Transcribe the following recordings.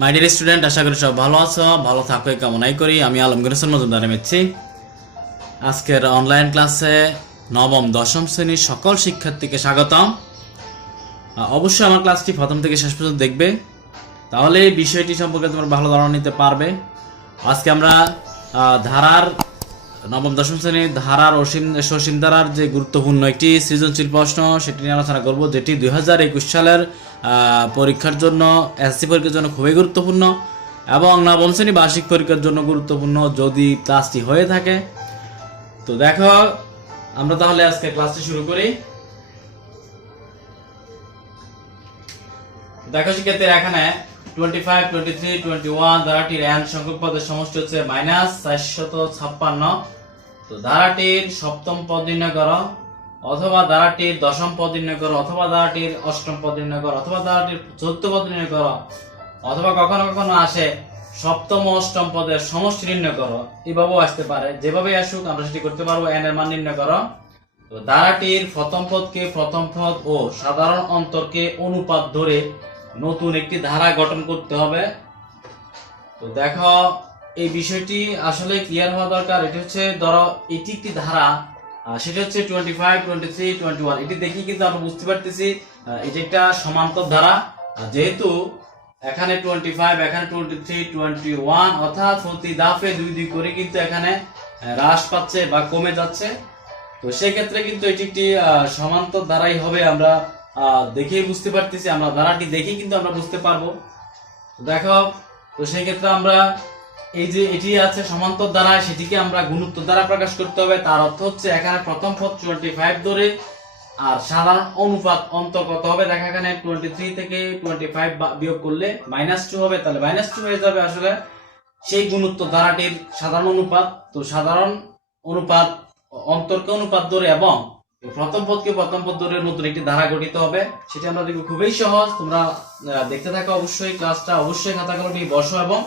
My dear student, আশা করি সব ভালো আছো, ভালো থাকো এই কামনাই করি। আমি আলমগীর হোসেন মজুমদার এমএসসি। আজকের অনলাইন ক্লাসে নবম দশম শ্রেণীর সকল শিক্ষার্থীকে স্বাগতম। অবশ্যই আমার ক্লাসটি প্রথম থেকে শেষ পর্যন্ত দেখবে, তাহলে এই বিষয়টি সম্পর্কে তোমরা ভালো ধারণা নিতে পারবে। আজকে আমরা ধারার নবম দশম শ্রেণীর ধারার সসীম ধারার যে গুরুত্বপূর্ণ একটি সৃজনশীল প্রশ্ন সেটি নিয়ে আলোচনা করব, যেটি 2021 সালের পরীক্ষার জন্য, এসএসসি পরীক্ষার জন্য খুবই গুরুত্বপূর্ণ এবং নবম শ্রেণী বার্ষিক পরীক্ষার জন্য গুরুত্বপূর্ণ যদি ক্লাসটি হয়ে থাকে। তো দেখো, আমরা তাহলে আজকে ক্লাসটি শুরু করি। দেখো শিক্ষার্থীরা, এখানে 25, 23, 21 ধারাটির n সংখ্যক পদের সমষ্টি হচ্ছে -456। তো ধারাটির সপ্তম পদ নির্ণয় করো, অথবা ধারাটির দশম পদ নির্ণয় করো, অথবা ধারাটির অষ্টম পদ নির্ণয় করো, অথবা ধারাটির চতুর্থ পদ নির্ণয় করো, অথবা কখনো কখনো আসে সপ্তম ও অষ্টম পদের সমষ্টি নির্ণয় করো। এভাবেও আসতে পারে, যেভাবে আসুক আমরা সেটি করতে পারবো। n এর মান নির্ণয় করো। তো ধারাটির প্রথম পদকে প্রথম পদ ও সাধারণ অন্তরকে অনুপাত ধরে নতুন একটি ধারা গঠন করতে হবে। তো দেখো, এই বিষয়টি আসলে ক্লিয়ার হওয়া দরকার। এটি হচ্ছে, ধরো এটি একটি ধারা, সেটা হচ্ছে 25, 23, 21। এটি দেখি কিন্তু আমরা বুঝতে পারতেছি এটি একটা সমান্তর ধারা। যেহেতু এখানে 25, এখানে 23, 21, অর্থাৎ প্রতি ধাপে 2 করে কিন্তু এখানে হ্রাস পাচ্ছে বা কমে যাচ্ছে। তো সেই ক্ষেত্রে কিন্তু এটি একটি সমান্তর ধারাই হবে। আমরা দেখেই বুঝতে পারতেছি, আমরা ধারাটি দেখেই কিন্তু আমরা বুঝতে পারবো। দেখো, তো সেই ক্ষেত্রে আমরা এই যে এটি আছে সমান্তর ধারা, সেটিকে আমরা গুণোত্তর দ্বারা প্রকাশ করতে হবে। তার অর্থ হচ্ছে এখানে প্রথম পদ 25 ধরে আর সাধারণ অনুপাত অন্তর কত হবে। দেখো, এখানে 23 থেকে 25 বিয়োগ করলে -2 হবে, তাহলে -2 হয়ে যাবে আসলে সেই গুণোত্তর ধারাটির সাধারণ অনুপাত। তো সাধারণ অনুপাত অন্তরকে অনুপাত ধরে এবং প্রথম পদকে প্রথম পদ ধরে নতুন একটি ধারা গঠিত হবে। সেটি আমরা দেখব, খুবই সহজ। তোমরা দেখতে থাকো অবশ্যই ক্লাসটা, অবশ্যই খাতা কলম নিয়ে বসো এবং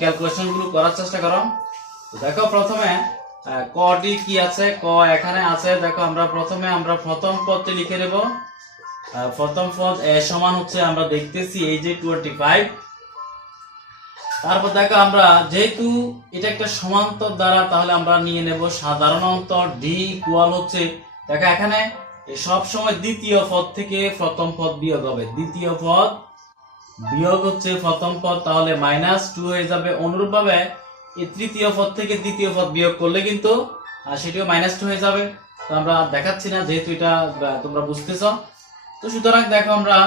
ক্যালকুলেশন গুলো করার চেষ্টা করো। দেখো, প্রথমে কটি কি আছে, ক এখানে আছে। দেখো, আমরা প্রথম পদটি লিখে নেব। প্রথম পদ এ সমান হচ্ছে, আমরা দেখতেছি এই যে 25। তারপর দেখো, আমরা যেহেতু এটা একটা সমান্তর দ্বারা, তাহলে আমরা নিয়ে নেব সাধারণ অন্তর ডি ইকুয়াল হচ্ছে, দেখো এখানে সব সময় দ্বিতীয় পদ থেকে প্রথম পদ বিয়োগ হবে। দ্বিতীয় পদ বিয়োগ হচ্ছে প্রথম পদ, তাহলে -2 হয়ে যাবে। অনুরূপভাবে এই তৃতীয় পদ থেকে দ্বিতীয় পদ বিয়োগ করলে কিন্তু সেটিও -2 হয়ে যাবে। তো আমরা দেখাচ্ছি না, যেহেতু এটা তোমরা বুঝতেছ। তো সুতরাং দেখো, আমরা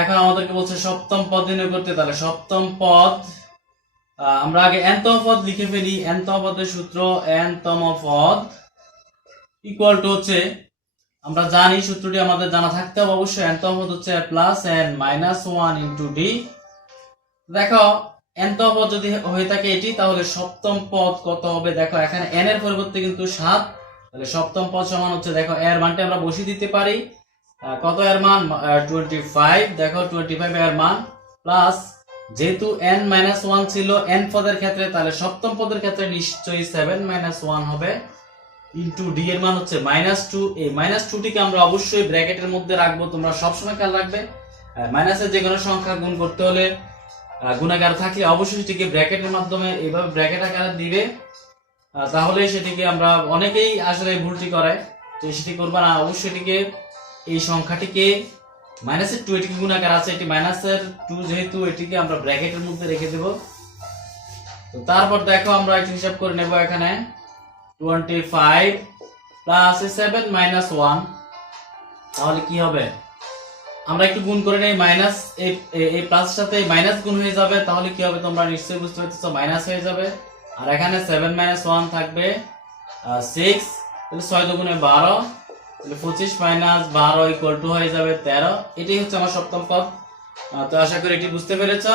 এখন আমাদেরকে বলছে সপ্তম পদ নির্ণয় করতে। তাহলে সপ্তম পদ, আমরা আগে nতম পদ লিখে ফেলি। nতম পদের সূত্র, nতম পদ ইকুয়াল টু হচ্ছে, আমরা জানি সূত্রটি আমাদের জানা থাকতে হবে অবশ্যই। nতম পদ হচ্ছে +n-1 ইনটু d। দেখো, nতম পদ যদি হয়ে থাকে এটি, তাহলে সপ্তম পদ কত হবে। দেখো, এখানে n এর পরিবর্তে কিন্তু 7, তাহলে সপ্তম পদ সমান হচ্ছে, দেখো এর মানটা আমরা বসিয়ে দিতে পারি। কত এর মান? 25। দেখো, 25 এর মান প্লাস, যেহেতু n-1 ছিল n পদের ক্ষেত্রে, তাহলে সপ্তম পদের ক্ষেত্রে নিশ্চয়ই 7-1 হবে ইনটু d এর মান হচ্ছে -2। এই -2 টিকে আমরা অবশ্যই ব্র্যাকেটের মধ্যে রাখবো। তোমরা সবসময় খেয়াল রাখবে, মাইনাসের যে কোনো সংখ্যা গুণ করতে হলে, গুণাকার থাকলে অবশ্যই সেটিকে ব্র্যাকেটের মাধ্যমে এইভাবে ব্র্যাকেট আকারে দিবে, তাহলে সেটিকে আমরা, অনেকেই আসলে ভুলটি করে, তো সেটি করবে না। অবশ্যই এটিকে, এই সংখ্যাটিকে -2, এটিকে গুণাকার আছে, এটি -2 যেহেতু, এটিকে আমরা ব্র্যাকেটের মধ্যে রেখে দেব। তো তারপর দেখো, আমরা একটু হিসাব করে নেব। এখানে 25 প্লাস 7-1, তাহলে কি হবে? আমরা একটু গুণ করে নেই। মাইনাস এই প্লাস সাথে মাইনাস গুণ হয়ে যাবে, তাহলে কি হবে তোমরা নিশ্চয়ই বুঝতে পারতেছো, মাইনাস হয়ে যাবে। আর এখানে 7-1 থাকবে 6, তাহলে 6 দুগুণে 12, তাহলে 25 - 12 ইকুয়াল টু হয়ে যাবে 13। এটাই হচ্ছে আমার সপ্তম পদ। তো আশা করি এটি বুঝতে পেরেছ।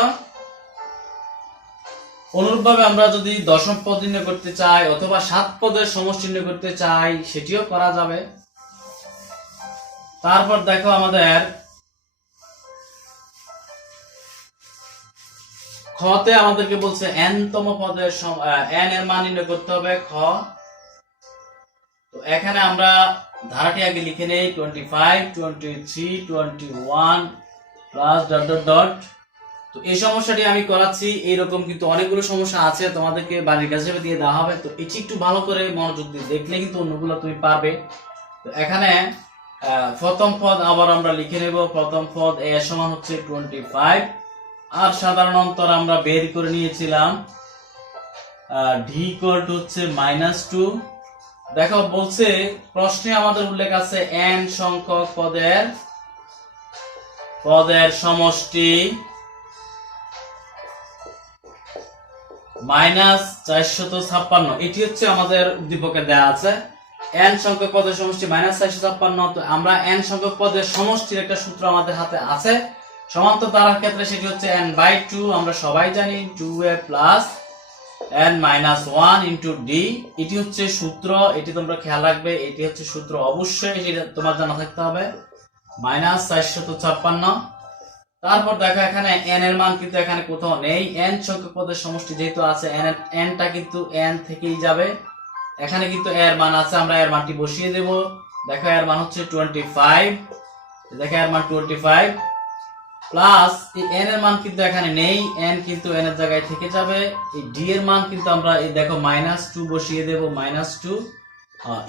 অনুরূপভাবে আমরা যদি দশম পদ নির্ণয় করতে চাই, অথবা 7 পদের সমষ্টি নির্ণয় করতে চাই, সেটিও করা যাবে। তারপর দেখো, আমাদের খতে আমাদেরকে বলছে nতম পদের n এর মান নির্ণয় করতে হবে। খ, তো এখানে আমরা ধারাটি আগে লিখে নেই, 25, 23, 21 প্লাস ডট ডট ডট। তো তো এই সমস্যাটি আমি করাচ্ছি, এইরকম কিন্তু অনেকগুলো সমস্যা আছে, তোমাদেরকে বাড়ির কাছে দিয়ে দেওয়া হবে। তো এটি একটু ভালো করে মনোযোগ দিয়ে দেখলে কিন্তু অন্যগুলো তুমি পারবে। তো এখানে প্রথম পদ আবার আমরা লিখে নেব। প্রথম পদ a সমান হচ্ছে 25, আর সাধারণ অন্তর আমরা বের করে নিয়েছিলাম d ইকুয়াল টু হচ্ছে -2। দেখো বলছে প্রশ্নে আমাদের উল্লেখ আছে n সংখ্যক পদের সমষ্টি -456। এটি হচ্ছে আমাদের উদ্দীপকে দেওয়া আছে n সংখ্যক পদের সমষ্টি -456। তো আমরা n সংখ্যক পদের সমষ্টির একটা সূত্র আমাদের হাতে আছে সমান্তর ধারার ক্ষেত্রে, সেটি হচ্ছে n/2। আমরা সবাই জানি 2a plus n-1 into d, এটি হচ্ছে সূত্র। এটি তোমরা খেয়াল রাখবে, এটি হচ্ছে সূত্র, অবশ্যই এটা তোমার জানা থাকতে হবে, -456। তারপর দেখো এখানে n এর মান কিন্তু এখানে কোথাও নেই, n সংখ্যক পদের সমষ্টি যেহেতু আছে n টা কিন্তু n থেকেই যাবে, এখানে কিন্তু এর মান আছে, আমরা এর মানটি বসিয়ে দেব। দেখো এর মান হচ্ছে 25, দেখো এর মান 25 প্লাস এই n এর মান কিন্তু এখানে নেই, n কিন্তু n এর জায়গায় থেকে যাবে। এই d এর মান কিন্তু আমরা এই দেখো -2 বসিয়ে দেব, -2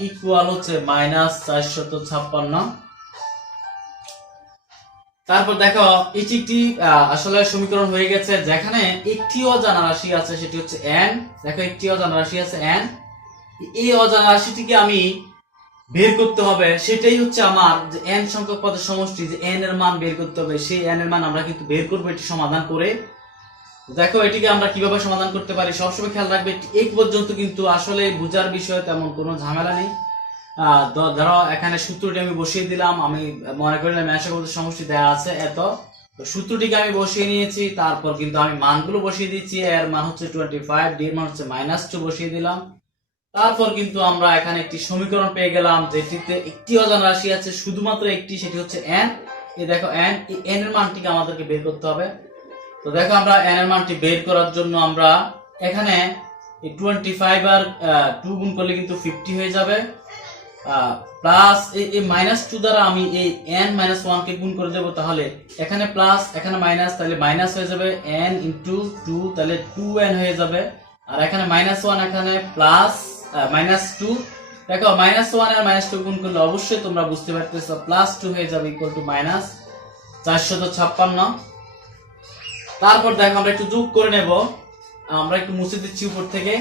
ইকুয়াল হচ্ছে -456। তারপর দেখো এটি একটি আসলে সমীকরণ হয়ে গেছে, যেখানে একটি অজানা রাশি আছে, সেটি হচ্ছে n। দেখো একটি অজানা রাশি আছে n, এই অজানা রাশিটিকে আমি বের করতে হবে, সেটাই হচ্ছে আমার যে n সংখ্যক পদের সমষ্টি, যে n এর মান বের করতে হবে, সেই n এর মান আমরা কিন্তু বের করব এটি সমাধান করে। দেখো এটিকে আমরা কিভাবে সমাধান করতে পারি সবসময় খেয়াল রাখবে, এই পর্যন্ত কিন্তু আসলে বোঝার বিষয়ে তেমন কোনো ঝামেলা নেই। ধরো এখানে সূত্রটি আমি বসিয়ে দিলাম, আমি মনে করিলাম n সংখ্যক পদের সমষ্টি দেওয়া আছে এত, তো সূত্রটিকে আমি বসিয়ে নিয়েছি, তারপর কিন্তু আমি মানগুলো বসিয়ে দিচ্ছি, এর মান হচ্ছে 25, d এর মান হচ্ছে -2 বসিয়ে দিলাম। তারপর কিন্তু আমরা এখানে একটি সমীকরণ পেয়ে গেলাম, যেটিতে একটি অজানা রাশি আছে, শুধুমাত্র একটি, সেটি হচ্ছে n। এই দেখো n, এই n এর মানটিকে আমাদেরকে বের করতে হবে। তো দেখো আমরা n এর মানটি বের করার জন্য আমরা এখানে এই 25 আর 2 গুণ করলে কিন্তু 50 হয়ে যাবে, প্লাস এই -2 দ্বারা আমি এই n-1 কে গুণ করে দেব, তাহলে এখানে প্লাস এখানে মাইনাস, তাহলে মাইনাস হয়ে যাবে n ইনটু 2, তাহলে 2n হয়ে যাবে, আর এখানে -1 এখানে প্লাস -2। দেখো -1 আর -2 গুণ করলে অবশ্যই তোমরা বুঝতে পারতেছো +2 হয়ে যাবে ইকুয়াল টু -456। তারপর দেখো আমরা একটু যোগ করে নেব, আমরা একটু মুছে দিচ্ছি উপর থেকে,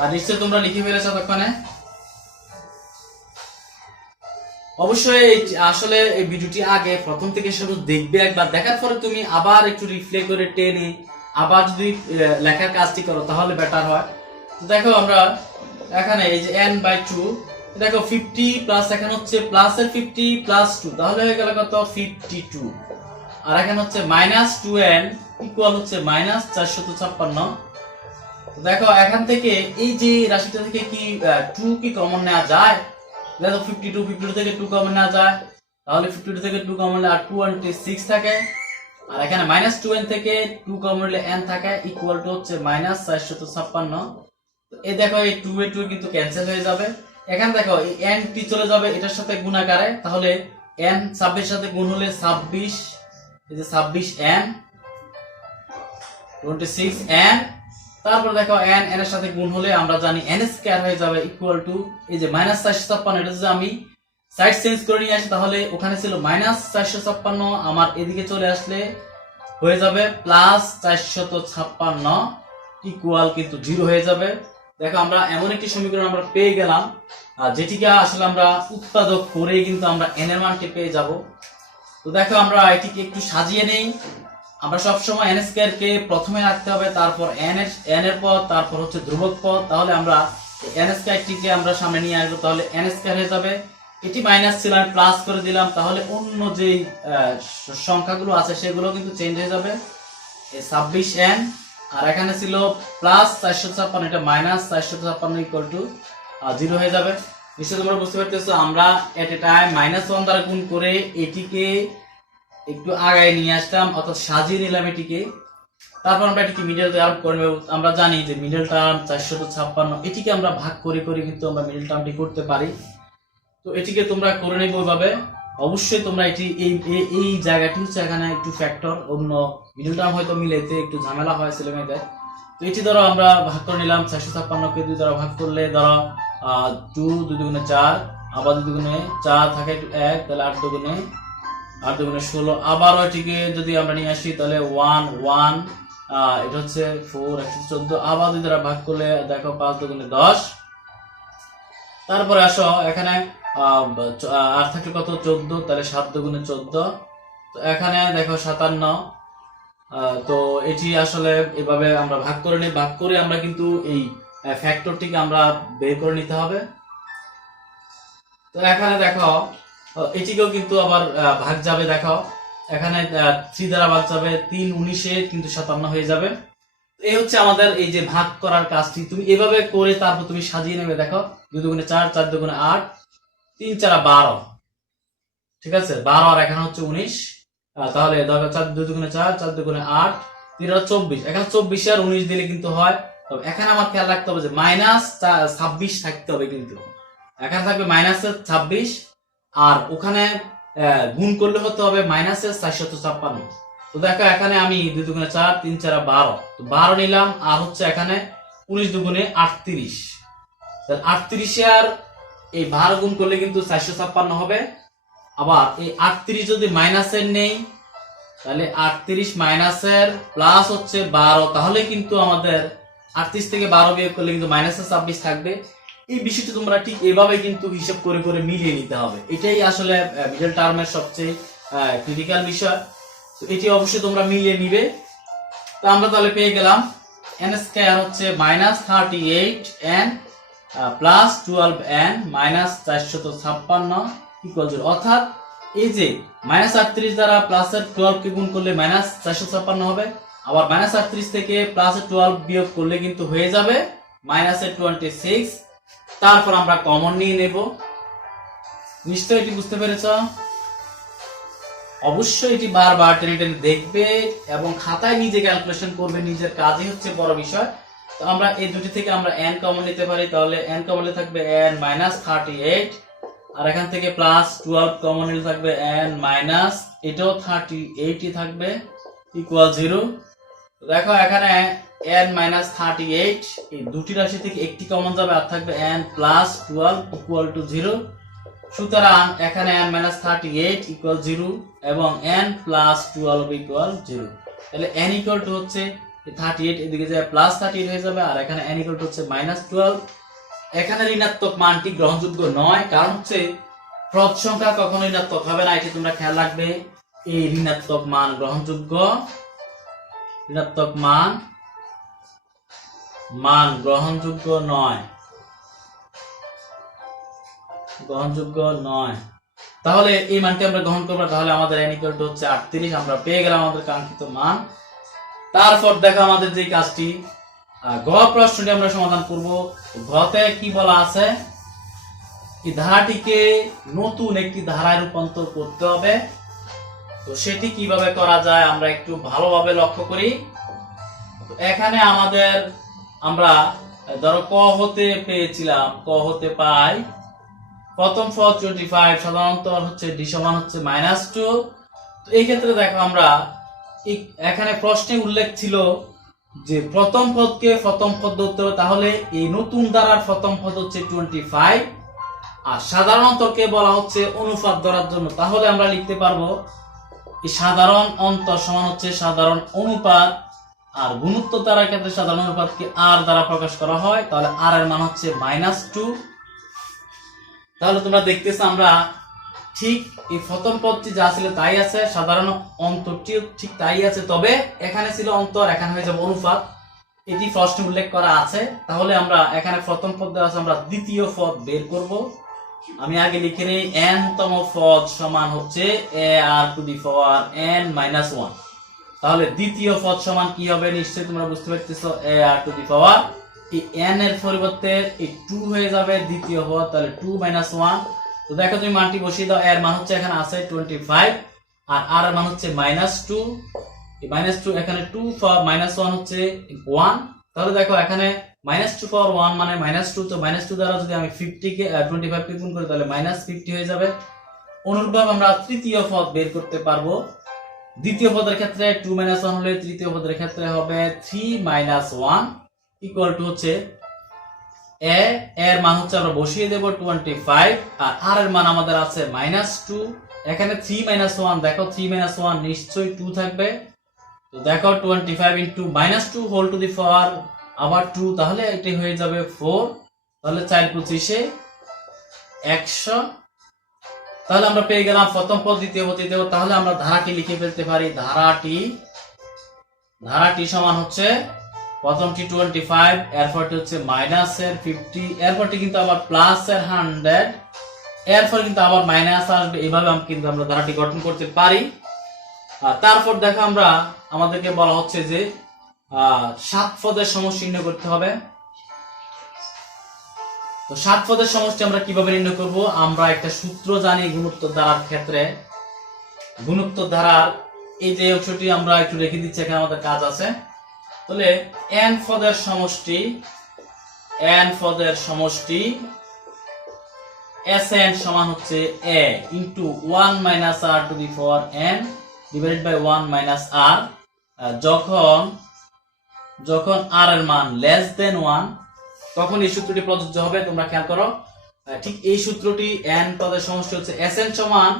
আর নিশ্চয় তোমরা লিখে ফেলেছো ততক্ষণে। অবশ্যই আসলে এই ভিডিওটি আগে প্রথম থেকে শুরু দেখবে একবার, দেখার পরে তুমি আবার একটু রিপ্লে করে টেনে আবার যদি লেখার কাজটি করো তাহলে বেটার হয়। তো দেখো আমরা এখানে এই যে n/2, দেখো 50 প্লাস এখানে হচ্ছে প্লাসের 50 প্লাস 2, তাহলে হয়ে গেল কত 52, আর এখানে হচ্ছে -2n ইকুয়াল হচ্ছে -456। দেখো এখান থেকে এই যে রাশিটা থেকে কি 2 কি কমন নেওয়া যায়? দেখো 52 থেকে 2 কমন নেওয়া যায়, তাহলে 52 থেকে 2 কমন নিলে আর 2 and 6 থাকে, আর এখানে -2n থেকে 2 কমন নিলে n থাকে, ইকুয়াল টু হচ্ছে -456। তো এই দেখো এই 2 এ 2 কিন্তু ক্যান্সেল হয়ে যাবে, এখানে দেখো এই n টি চলে যাবে এটার সাথে গুণাকারে, তাহলে n 26 এর সাথে গুণ হলে 26, এই যে 26n 26n, তারপর দেখো n n এর সাথে গুণ হলে আমরা জানি n স্কয়ার হয়ে যাবে ইকুয়াল টু এই যে -456। এটা যদি আমি সাইড চেঞ্জ করে নিয়ে আসি, তাহলে ওখানে ছিল -456, আমার এদিকে চলে আসলে হয়ে যাবে +456 ইকুয়াল কিন্তু 0 হয়ে যাবে। দেখো আমরা এমন একটি সমীকরণ আমরা পেয়ে গেলাম, যেটিকে আসলে আমরা উৎপাদক করে কিন্তু আমরা n এর মানটি পেয়ে যাব। তো দেখো আমরা এটিকে একটু সাজিয়ে নেই, আমরা সব সময় n স্কয়ার কে প্রথমে রাখতে হবে, তারপর n এর পদ, তারপর হচ্ছে ধ্রুবক পদ, তাহলে আমরা n স্কয়ার টিকে আমরা সামনে নিয়ে আসবো, তাহলে n স্কয়ার হয়ে যাবে, এটি মাইনাস ছিল আমি প্লাস করে দিলাম, তাহলে অন্য যে সংখ্যাগুলো আছে সেগুলো কিন্তু চেঞ্জ হয়ে যাবে, 26n, আর এখানে ছিল +456, এটা -456 ইকুয়াল টু 0 হয়ে যাবে। নিশ্চয়ই তোমরা বুঝতে পারতেছো আমরা এট এ টাইম -1 দ্বারা গুণ করে এটিকে একটু আগায় নিয়ে আসলাম, অর্থাৎ সাজিয়ে নিলাম এটিকে, তারপর আমরা এটিকে মিডল টার্ম করে নেব। আমরা জানি যে মিডল টার্ম 456, এটিকে আমরা ভাগ করে করে কিন্তু আমরা মিডল টার্মটি করতে পারি। তো এটিকে তোমরা করে নেবে ওইভাবে, অবশ্যই তোমরা এটি এই জায়গাটি হচ্ছে এখানে একটু ফ্যাক্টর, অন্য মিডল টার্ম হয়তো মিলেতে একটু ঝামেলা হয় ছেলে মেয়েদের। তো এটি ধরো আমরা ভাগ করে নিলাম 456কে 2 দ্বারা ভাগ করলে ধরো 2 2 দুগুণে 4, আবার 2 দুগুণে 4 থাকে 1, তাহলে 8 দুগুণে 16। আবার এটিকে যদি আমরা নিয়ে আসি তাহলে 1 1, এটা হচ্ছে 4 114, আবার 2 দ্বারা ভাগ করলে দেখো 5 দুগুণে 10। তারপরে আসো এখানে আর থাকলে কত 14, তাহলে 7 দুগুণে 14। তো এখানে দেখো 57। তো এটি আসলে এভাবে আমরা ভাগ করে নিই, ভাগ করে আমরা কিন্তু এই ফ্যাক্টরটিকে আমরা বের করে নিতে হবে। তো এখানে দেখো এটিকেও কিন্তু আবার ভাগ যাবে, দেখো এখানে 3 দ্বারা ভাগ যাবে, 3 19 কিন্তু 57 হয়ে যাবে। এই হচ্ছে আমাদের এই যে ভাগ করার কাজটি, তুমি এভাবে করে তারপর তুমি সাজিয়ে নেবে। দেখো 2 দুগুণে 4, 4 দুগুণে 8, 3 4 12, ঠিক আছে 12, আর এখানে হচ্ছে 19। তাহলে দেখো 4 2 দুগুণে 4, 4 দুগুণে 8, 3 24। এখানে 24 আর 19 দিলে কিন্তু হয়। তবে এখানে আমার খেয়াল রাখতে হবে যে মাইনাস 26 থাকতে হবে, কিন্তু এখানে থাকবে -26, আর ওখানে গুণ করলে হতে হবে -456। তো দেখো এখানে আমি 2 দুগুণে 4, 3 4 12, তো 12 নিলাম, আর হচ্ছে এখানে 19 দুগুণে 38, তাহলে 38 আর এই 12 গুণ করলে কিন্তু 456 হবে। আবার এই 38 যদি মাইনাসের নেই, তাহলে 38 মাইনাসের প্লাস হচ্ছে 12, তাহলে কিন্তু আমাদের 38 থেকে 12 বিয়োগ করলে কিন্তু -26 থাকবে। এই বিষয়টা তোমরা ঠিক এভাবে কিন্তু হিসাব করে করে মিলিয়ে নিতে হবে, এটাই আসলে মিডল টার্মের সবচেয়ে ক্রিটিক্যাল বিষয়। তো এটি অবশ্যই তোমরা মিলিয়ে নিবে। তো আমরা তাহলে পেয়ে গেলাম n স্কয়ার হচ্ছে -38n প্লাস 12n -456 ইকুয়াল 0। অর্থাৎ এই যে -38 দ্বারা প্লাসের 12 কে গুণ করলে -456 হবে, আবার -38 থেকে প্লাসের 12 বিয়োগ করলে কিন্তু হয়ে যাবে -26। তারপর আমরা কমন নিয়ে নেব। নিশ্চয়ই এটি বুঝতে পেরেছ? অবশ্যই এটি বারবার টেনে টেনে দেখবে এবং খাতায় নিজে ক্যালকুলেশন করবে, নিজের কাজই হচ্ছে বড় বিষয়। তো আমরা এই দুটি থেকে আমরা n কমন নিতে পারি, তাহলে n কমন নিলে থাকবে n -38, আর এখান থেকে প্লাস 12 কমন নিলে থাকবে n মাইনাস এটাও 38ই থাকবে ইকুয়াল 0। দেখো এখানে n -38, এই দুটি রাশি থেকে একটি কমন যাবে, আর থাকবে n প্লাস 12 ইকুয়াল টু 0। সুতরাং এখানে n -38 ইকুয়াল 0 এবং n প্লাস 12 ইকুয়াল 0। তাহলে n ইকুয়াল টু হচ্ছে 38, এদিকে যায় প্লাস 38 হয়ে যাবে, আর এখানে n ইকুয়াল টু হচ্ছে -12। এখানে ঋণাত্মক মানটি গ্রহণযোগ্য নয়, কারণ হচ্ছে প্রদ সংখ্যা কখনো ঋণাত্মক হবে না, এটি তোমরা খেয়াল রাখবে। এই ঋণাত্মক মান গ্রহণযোগ্য, ঋণাত্মক মান গ্রহণযোগ্য নয়, গ্রহণযোগ্য নয়। তাহলে এই মানটি আমরা গ্রহণ করব, তাহলে আমাদের n ইকুয়াল টু হচ্ছে 38, আমরা পেয়ে গেলাম আমাদের কাঙ্ক্ষিত মান। তারপর দেখো আমাদের যে কাজটি গ প্রশ্নটি আমরা সমাধান করব। ঘতে কি বলা আছে, এই ধারাটিকে নতুন একটি ধারায় রূপান্তর করতে হবে। তো সেটি কিভাবে করা যায় আমরা একটু ভালোভাবে লক্ষ্য করি। তো এখানে আমাদের আমরা ধরো ক হতে পেয়েছিলাম, ক হতে পাই প্রথম পদ 25, সাধারণত হচ্ছে d সমান হচ্ছে -2। তো এই ক্ষেত্রে দেখো আমরা এখানে প্রশ্নে উল্লেখ ছিল যে প্রথম পদকে প্রথম পদ ধরতে হবে, তাহলে এই নতুন ধারার প্রথম পদ হচ্ছে 25, আর সাধারণতকে বলা হচ্ছে অনুপাত ধরার জন্য। তাহলে আমরা লিখতে পারবো এই সাধারণ অন্তর সমান হচ্ছে সাধারণ অনুপাত, আর গুণোত্তর দ্বারার ক্ষেত্রে সাধারণ অনুপাতকে r দ্বারা প্রকাশ করা হয়, তাহলে r এর মান হচ্ছে -2। তাহলে তোমরা দেখতেছো আমরা ঠিক এই প্রথম পদটি যা ছিল তাই আছে, সাধারণ অন্তরটিও ঠিক তাই আছে, তবে এখানে ছিল অন্তর, এখানে হয়ে যাবে অনুপাত, এটি প্রশ্নে উল্লেখ করা আছে। তাহলে আমরা এখানে প্রথম পদ দেওয়া আছে, আমরা দ্বিতীয় পদ বের করব। আমি আগে লিখে নেই n তম পদ সমান হচ্ছে ar⁻n-1। তাহলে দ্বিতীয় পদ সমান কি হবে নিশ্চয়ই তোমরা বুঝতে পারতেছো, ar⁻, এই n এর পরিবর্তে এই 2 হয়ে যাবে দ্বিতীয় পদ, তাহলে 2 - 1। তো দেখো তুমি মানটি বসিয়ে দাও, এর মান হচ্ছে এখানে আছে 25, আর r এর মান হচ্ছে -2। এই -2 এখানে 2 পাওয়ার -1 হচ্ছে 1। তাহলে দেখো এখানে -2 পাওয়ার 1 মানে -2, তো -2 দ্বারা যদি আমি 50 কে 25 কে গুণ করি তাহলে -50 হয়ে যাবে। অনুরূপভাবে আমরা তৃতীয় পদ বের করতে পারবো। দ্বিতীয় পদের ক্ষেত্রে 2 - 1 হলে তৃতীয় পদের ক্ষেত্রে হবে 3 - 1 ইকুয়াল টু হচ্ছে এ এর মান হচ্ছে আমরা বসিয়ে দেব 25 আর আর এর মান আমাদের আছে -2। এখানে 3 - 1 দেখো 3 - 1 নিশ্চয়ই 2 থাকবে। তো দেখো 25 ইনটু -2 হোল টু দি পাওয়ার আবার 2, তাহলে এটি হয়ে যাবে 4। তাহলে 4 × 25 100। তাহলে আমরা পেয়ে গেলাম প্রথম পদ, দ্বিতীয় পদ, তৃতীয় পদ। তাহলে আমরা ধারাটি লিখে ফেলতে পারি। ধারাটি সমান হচ্ছে প্রথমটি 25, এরপরটি হচ্ছে মাইনাসের 50, এরপরটি কিন্তু আবার প্লাসের 100, এরপর কিন্তু আবার মাইনাস আসবে। এইভাবে কিন্তু আমরা ধারাটি গঠন করতে পারি। তারপর দেখো আমরা আমাদেরকে বলা হচ্ছে যে 7 পদের সমষ্টি নির্ণয় করতে হবে। তো 7 পদের সমষ্টি আমরা কিভাবে নির্ণয় করব? আমরা একটা সূত্র জানি গুণোত্তর ধারার ক্ষেত্রে। গুণোত্তর ধারার এই যে অংশটি আমরা একটু রেখে দিচ্ছি, এখানে আমাদের কাজ আছে। তাহলে n পদের সমষ্টি Sn সমান হচ্ছে a into 1 - r to the power n divided by 1 - r। যখন r এর মান লেস দেন 1 তখন এই সূত্রটি প্রযোজ্য হবে। তোমরা খেয়াল করো, ঠিক এই সূত্রটি n পদের সমষ্টি হচ্ছে Sn সমান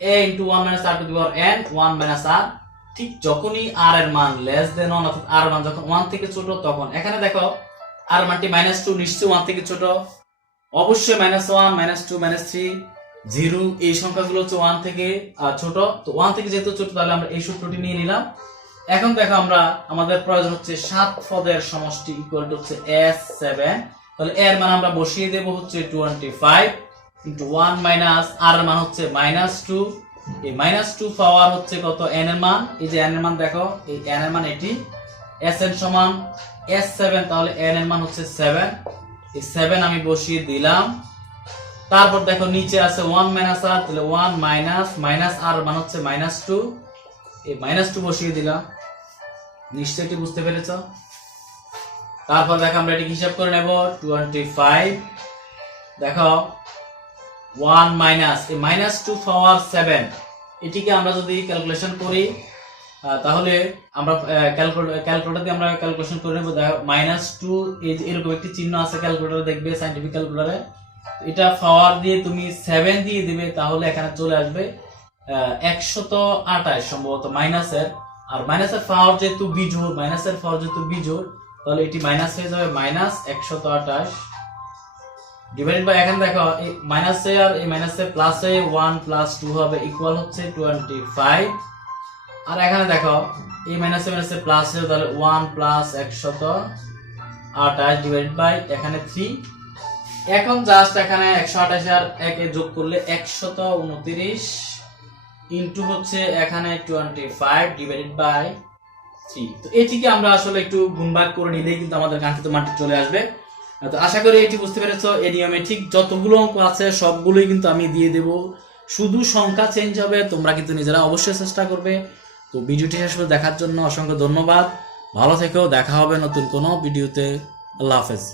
a into 1 - r to the power n 1 - r। ঠিক যখনই r এর মান লেস দেন 1 অর্থাৎ r এর মান যখন 1 থেকে ছোট, তখন এখানে দেখো r মানটি -2 নিশ্চয়ই 1 থেকে ছোট, অবশ্যই -1 -2 -3 0 এই সংখ্যাগুলো হচ্ছে 1 থেকে ছোট। তো 1 থেকে যেহেতু ছোট তাহলে আমরা এই সূত্রটি নিয়ে নিলাম। এখন দেখো আমরা আমাদের প্রয়োজন হচ্ছে 7 পদের সমষ্টি ইকুয়াল টু হচ্ছে S7। তাহলে এর মান আমরা বসিয়ে দেব হচ্ছে 25 ইনটু 1 মাইনাস r এর মান হচ্ছে -2। এই -2 পাওয়ার হচ্ছে কত n এর মান, এই যে n এর মান দেখো, এই n এর মান এটি। Sn সমান S7, তাহলে n এর মান হচ্ছে 7। এই 7 আমি বসিয়ে দিলাম। তারপর দেখো নিচে আছে 1 - r, তাহলে 1 মাইনাস r এর মান হচ্ছে -2। এই -2 বসিয়ে দিলাম। নিশ্চয়ই এটি বুঝতে পেরেছো? তারপর দেখো আমরা এটি হিসাব করে নেব। 25 দেখো 1 মাইনাস এই -2 পাওয়ার 7, এটিকে আমরা যদি ক্যালকুলেশন করি তাহলে আমরা ক্যালকুলেটর দিয়ে আমরা ক্যালকুলেশন করে নেব। দেখো -2 এই যে এরকম একটি চিহ্ন আছে ক্যালকুলেটরে, দেখবে সায়েন্টিফিক ক্যালকুলেটরে। এটা পাওয়ার দিয়ে তুমি 7 দিয়ে দিবে, তাহলে এখানে চলে আসবে 128 সম্ভবত মাইনাসের। আর মাইনাসের পাওয়ার যেহেতু বিজোড়, তাহলে এটি মাইনাস হয়ে যাবে -128 ডিভাইডেড বাই, এখানে দেখো এই মাইনাসে আর এই মাইনাসে প্লাসে 1 + 2 হবে ইকুয়াল হচ্ছে 25। আর এখানে দেখো এই মাইনাসে প্লাসে, তাহলে 1 + 128 ডিভাইডেড বাই এখানে 3। এখন জাস্ট এখানে 128 আর 1 এ যোগ করলে 129 ইনটু হচ্ছে এখানে 25 ডিভাইডেড বাই 3। তো এটিকে আমরা আসলে একটু গুণভাগ করে নিলেই কিন্তু আমাদের কাঙ্ক্ষিত মানটি চলে আসবে। তো আশা করি এটি বুঝতে পেরেছো। এই নিয়মে ঠিক যতগুলো অঙ্ক আছে সবগুলোই কিন্তু আমি দিয়ে দেব, শুধু সংখ্যা চেঞ্জ হবে। তোমরা কিন্তু নিজেরা অবশ্যই চেষ্টা করবে। তো ভিডিওটি শেষ পর্যন্ত দেখার জন্য অসংখ্য ধন্যবাদ। ভালো থেকো, দেখা হবে নতুন কোনো ভিডিওতে। আল্লাহ হাফেজ।